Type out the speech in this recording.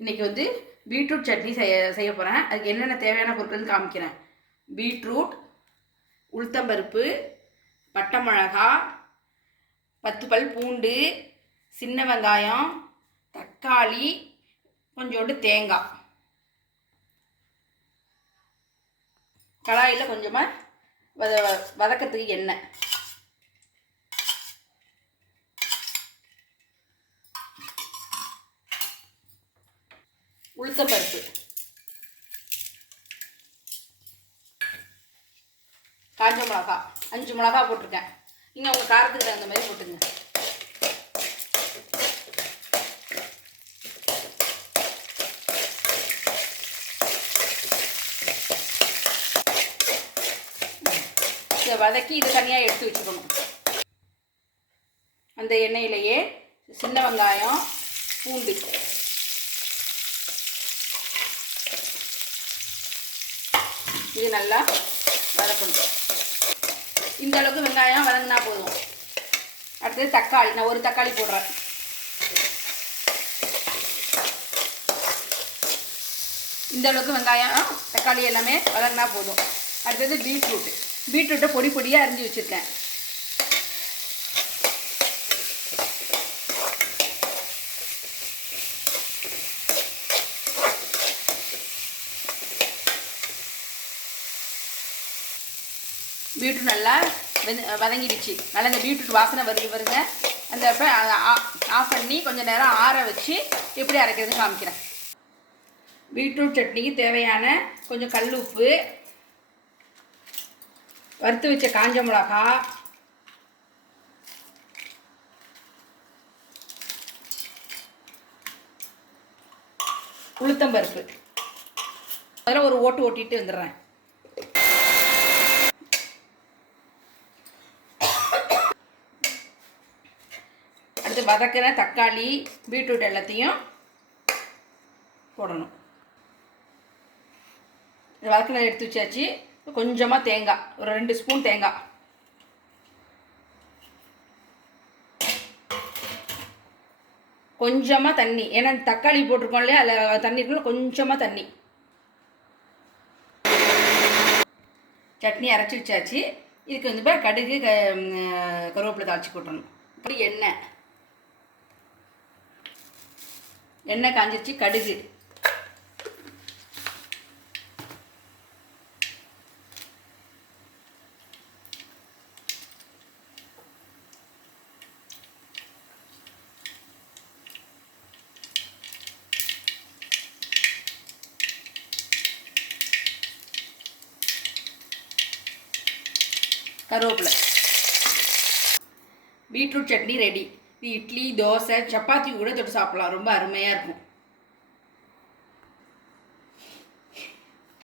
இன்றைக்கி வந்து பீட்ரூட் சட்னி செய்ய செய்ய போகிறேன் அதுக்கு என்னென்ன தேவையான பொருட்கள்னு காமிக்கிறேன். பீட்ரூட் உளுத்தம்பருப்பு பட்டை மிளகா பத்து பல் பூண்டு சின்ன வெங்காயம் தக்காளி கொஞ்சோண்டு தேங்காய். கடாயில் கொஞ்சமாக வத வதக்கிறதுக்கு எண்ணெய். உளுத்தம்பருப்பு காஞ்ச மிளகா. அஞ்சு மிளகா போட்டிருக்கேன். நீங்கள் உங்கள் காரத்துக்கு தகுந்த மாதிரி போட்டுங்க. இதை வதக்கி இது தனியாக எடுத்து வச்சுக்கணும். அந்த எண்ணெயிலேயே சின்ன வெங்காயம் பூண்டு. இது நல்லா வதக்கணும். இந்த அளவுக்கு வெங்காயம் வதங்கினா போதும். அடுத்தது தக்காளி. நான் ஒரு தக்காளி போடுறேன். இந்த அளவுக்கு வெங்காயம் தக்காளி எல்லாமே வதங்கினா போதும். அடுத்தது பீட்ரூட் பீட்ரூட்டை பொடி பொடியாக அரிஞ்சு வச்சுருக்கேன். பீட்ரூட் நல்லா வெந்து வதங்கிடுச்சு. நல்லா இந்த பீட்ரூட் வாசனை வருது வருங்க அந்த ஆஃப் பண்ணி கொஞ்சம் நேரம் ஆற வச்சு எப்படி அரைக்கிறதுன்னு காமிக்கிறேன். பீட்ரூட் சட்னிக்கு தேவையான கொஞ்சம் கல் உப்பு வறுத்து வச்ச காஞ்ச மிளகா உளுத்தம்பருப்பு. அதில் ஒரு ஓட்டு ஓட்டிட்டு வந்துடுறேன். அடுத்து வதக்கிற தக்காளி பீட்ரூட் எல்லாத்தையும் போடணும். வதக்கின எடுத்து வச்சாச்சு. கொஞ்சமாக தேங்காய் ஒரு ரெண்டு ஸ்பூன் தேங்காய். கொஞ்சமாக தண்ணி ஏன்னா தக்காளி போட்டிருக்கோம் இல்லையா? அதில் தண்ணி இருக்கணும் கொஞ்சமாக தண்ணி. சட்னி அரைச்சி வச்சாச்சு. இதுக்கு வந்து இப்போ கடுகு க கருவேப்பிலை தாளிச்சு போட்டுறணும். அப்படி எண்ணெய். எண்ணெய் காஞ்சிருச்சு கடுகு. கருவேப்பிலை. Beetroot chutney ready. Idli dosa chapati கூட தொட்டு சாப்பிட்லாம். ரொம்ப அருமையாக இருக்கும்.